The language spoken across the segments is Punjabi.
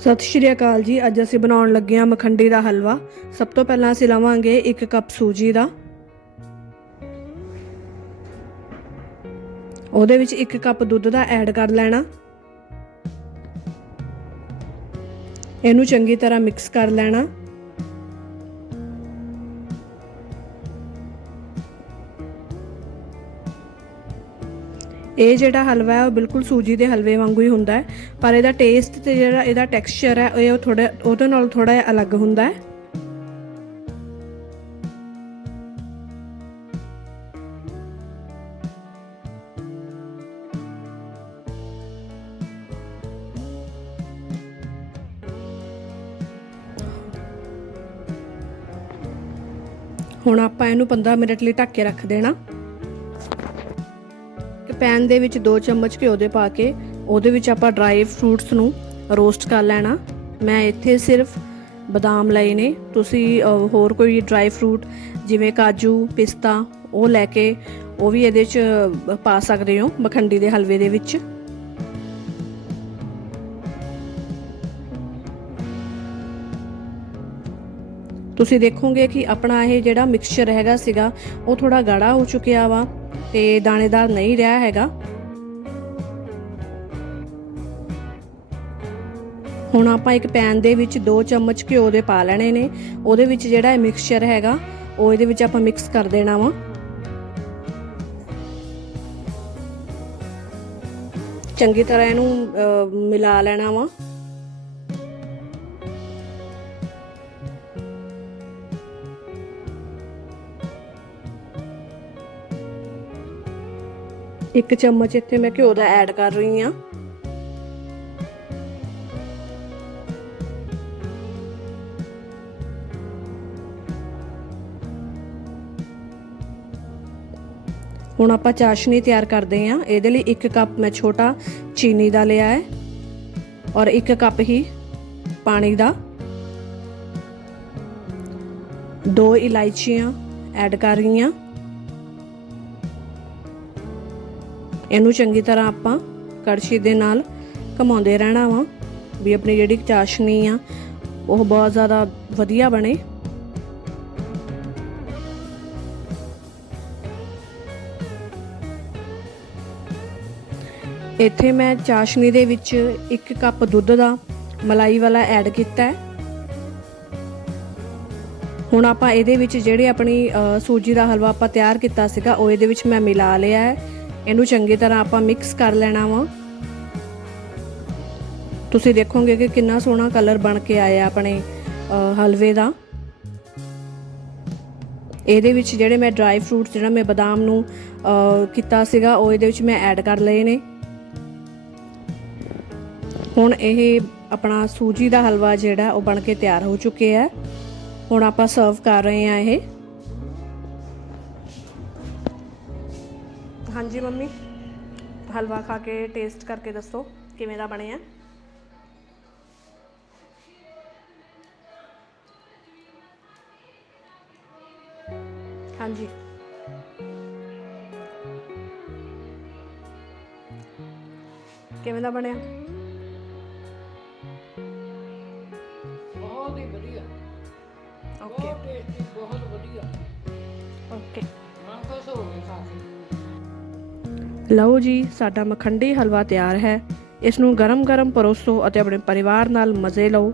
ਸਤਿ ਸ਼੍ਰੀ ਅਕਾਲ ਜੀ, ਅੱਜ ਅਸੀਂ ਬਣਾਉਣ ਲੱਗੇ ਹਾਂ ਮਖੰਡੀ ਦਾ ਹਲਵਾ। ਸਭ ਤੋਂ ਪਹਿਲਾਂ ਅਸੀਂ ਲਵਾਂਗੇ 1 ਕੱਪ ਸੂਜੀ ਦਾ। ਉਹਦੇ ਵਿੱਚ 1 ਕੱਪ ਦੁੱਧ ਦਾ ਐਡ ਕਰ ਲੈਣਾ। ਇਹਨੂੰ ਚੰਗੀ ਤਰ੍ਹਾਂ ਮਿਕਸ ਕਰ ਲੈਣਾ। ਇਹ ਜਿਹੜਾ ਹਲਵਾ ਹੈ, ਉਹ ਬਿਲਕੁਲ ਸੂਜੀ ਦੇ ਹਲਵੇ ਵਾਂਗੂ ਹੀ ਹੁੰਦਾ ਹੈ, ਪਰ ਇਹਦਾ ਟੇਸਟ ਤੇ ਜਿਹੜਾ ਇਹਦਾ ਟੈਕਸਚਰ ਹੈ, ਇਹ ਥੋੜਾ ਉਹਦੇ ਨਾਲ ਥੋੜਾ ਜਿਹਾ ਅਲੱਗ ਹੁੰਦਾ ਹੈ। ਹੁਣ ਆਪਾਂ ਇਹਨੂੰ 15 ਮਿੰਟ ਲਈ ਢੱਕ ਕੇ ਰੱਖ ਦੇਣਾ। ਪੈਨ ਦੇ ਵਿੱਚ 2 ਚਮਚ ਘਿਓ ਦੇ ਪਾ ਕੇ ਉਹਦੇ ਵਿੱਚ ਆਪਾਂ ਡਰਾਈ ਫਰੂਟਸ ਨੂੰ ਰੋਸਟ ਕਰ ਲੈਣਾ। ਮੈਂ ਇੱਥੇ ਸਿਰਫ ਬਦਾਮ ਲਏ ਨੇ। ਤੁਸੀਂ ਹੋਰ ਕੋਈ ਡਰਾਈ ਫਰੂਟ ਜਿਵੇਂ ਕਾਜੂ, ਪਿਸਤਾ, ਉਹ ਲੈ ਕੇ ਉਹ ਵੀ ਇਹਦੇ 'ਚ ਪਾ ਸਕਦੇ ਹੋ ਮਖੰਡੀ ਦੇ ਹਲਵੇ ਦੇ ਵਿੱਚ। ਤੁਸੀਂ ਦੇਖੋਗੇ ਕਿ ਆਪਣਾ ਇਹ ਜਿਹੜਾ ਮਿਕਸਚਰ ਹੈਗਾ ਸੀਗਾ, ਉਹ ਥੋੜਾ ਗਾੜਾ ਹੋ ਚੁੱਕਿਆ ਵਾ। ਤੇ ਦਾਣੇਦਾਰ ਨਹੀਂ ਰਿਹਾ ਹੈਗਾ। ਹੁਣ ਆਪਾਂ ਇੱਕ ਪੈਨ ਦੇ ਵਿੱਚ 2 ਚਮਚ ਘਿਓ ਦੇ ਪਾ ਲੈਣੇ ਨੇ। ਉਹਦੇ ਵਿੱਚ ਜਿਹੜਾ ਇਹ ਮਿਕਸਚਰ ਹੈਗਾ ਉਹ ਇਹਦੇ ਵਿੱਚ ਆਪਾਂ ਮਿਕਸ ਕਰ ਦੇਣਾ ਵਾ। ਚੰਗੀ ਤਰ੍ਹਾਂ ਇਹਨੂੰ ਅਹ, ਮਿਲਾ ਲੈਣਾ ਵਾ। ਇੱਕ ਚਮਚ ਇੱਥੇ ਮੈਂ ਘਿਓ ਦਾ ਐਡ ਕਰ ਰਹੀ ਹਾਂ। ਹੁਣ ਆਪਾਂ ਚਾਸ਼ਨੀ ਤਿਆਰ ਕਰਦੇ ਹਾਂ। ਇਹਦੇ ਲਈ 1 ਕੱਪ ਮੈਂ ਛੋਟਾ ਚੀਨੀ ਦਾ ਲਿਆ ਹੈ ਔਰ 1 ਕੱਪ ਹੀ ਪਾਣੀ ਦਾ। ਦੋ ਇਲਾਇਚੀਆਂ ਐਡ ਕਰ ਰਹੀ ਹਾਂ। ਇਹਨੂੰ ਚੰਗੀ ਤਰ੍ਹਾਂ ਆਪਾਂ ਕੜਛੀ ਦੇ ਨਾਲ ਘਮਾਉਂਦੇ ਰਹਿਣਾ ਵਾ ਵੀ ਆਪਣੀ ਜਿਹੜੀ ਚਾਸ਼ਨੀ ਆ ਉਹ ਬਹੁਤ ਜ਼ਿਆਦਾ ਵਧੀਆ ਬਣੇ। ਇੱਥੇ ਮੈਂ ਚਾਸ਼ਨੀ ਦੇ ਵਿੱਚ 1 ਕੱਪ ਦੁੱਧ ਦਾ ਮਲਾਈ ਵਾਲਾ ਐਡ ਕੀਤਾ ਹੈ। ਹੁਣ ਆਪਾਂ ਇਹਦੇ ਵਿੱਚ ਜਿਹੜੇ ਆਪਣੀ ਅ, ਸੂਜੀ ਦਾ ਹਲਵਾ ਆਪਾਂ ਤਿਆਰ ਕੀਤਾ ਸੀਗਾ ਉਹ ਇਹਦੇ ਵਿੱਚ ਮੈਂ ਮਿਲਾ ਲਿਆ ਹੈ। ਇਹਨੂੰ ਚੰਗੀ ਤਰ੍ਹਾਂ ਆਪਾਂ ਮਿਕਸ ਕਰ ਲੈਣਾ ਵਾ। ਤੁਸੀਂ ਦੇਖੋਗੇ ਕਿ ਕਿੰਨਾ ਸੋਹਣਾ ਕਲਰ ਬਣ ਕੇ ਆਇਆ ਆਪਣੇ ਹਲਵੇ ਦਾ। ਇਹਦੇ ਵਿੱਚ ਜਿਹੜੇ ਮੈਂ ਡਰਾਈ ਫਰੂਟ ਜਿਹੜਾ ਮੈਂ ਬਦਾਮ ਨੂੰ ਕੀਤਾ ਸੀਗਾ, ਉਹ ਇਹਦੇ ਵਿੱਚ ਮੈਂ ਐਡ ਕਰ ਲਏ ਨੇ। ਹੁਣ ਇਹ ਆਪਣਾ ਸੂਜੀ ਦਾ ਹਲਵਾ ਜਿਹੜਾ, ਉਹ ਬਣ ਕੇ ਤਿਆਰ ਹੋ ਚੁੱਕਿਆ ਹੈ। ਹੁਣ ਆਪਾਂ ਸਰਵ ਕਰ ਰਹੇ ਹਾਂ ਇਹ। ਹਾਂਜੀ ਮੰਮੀ ਹਲਵਾ ਖਾ ਕੇ ਟੇਸਟ ਕਰਕੇ ਦੱਸੋ ਕਿਵੇਂ ਦਾ ਬਣਿਆ ਹਾਂਜੀ ਕਿਵੇਂ ਦਾ ਬਣਿਆ ਬਹੁਤ ਹੀ ਵਧੀਆ ਓਕੇ ਬਹੁਤ ਟੇਸਟੀ ਬਹੁਤ ਵਧੀਆ ਓਕੇ ਮਨ ਖੁਸ਼ ਹੋ ਗਿਆ ਖਾ ਕੇ ਲਓ ਜੀ, ਸਾਡਾ ਮਖੰਡੀ ਹਲਵਾ ਤਿਆਰ ਹੈ। ਇਸ ਨੂੰ ਗਰਮ-ਗਰਮ ਪਰੋਸੋ ਅਤੇ ਆਪਣੇ ਪਰਿਵਾਰ ਨਾਲ ਮਜ਼ੇ ਲਓ।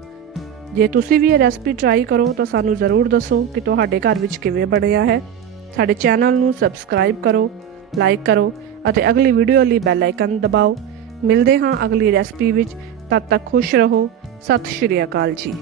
ਜੇ ਤੁਸੀਂ ਵੀ ਇਹ ਰੈਸਪੀ ਟਰਾਈ ਕਰੋ, ਤਾਂ ਸਾਨੂੰ ਜ਼ਰੂਰ ਦੱਸੋ ਕਿ ਤੁਹਾਡੇ ਘਰ ਵਿੱਚ ਕਿਵੇਂ ਬਣਿਆ ਹੈ। ਸਾਡੇ ਚੈਨਲ ਨੂੰ ਸਬਸਕ੍ਰਾਈਬ ਕਰੋ ਲਾਈਕ ਕਰੋ ਅਤੇ ਅਗਲੀ ਵੀਡੀਓ ਲਈ ਬੈਲ ਆਈਕਨ ਦਬਾਓ। ਮਿਲਦੇ ਹਾਂ ਅਗਲੀ ਰੈਸਪੀ ਵਿੱਚ। ਤਦ ਤੱਕ ਖੁਸ਼ ਰਹੋ। ਸਤਿ ਸ਼੍ਰੀ ਅਕਾਲ ਜੀ।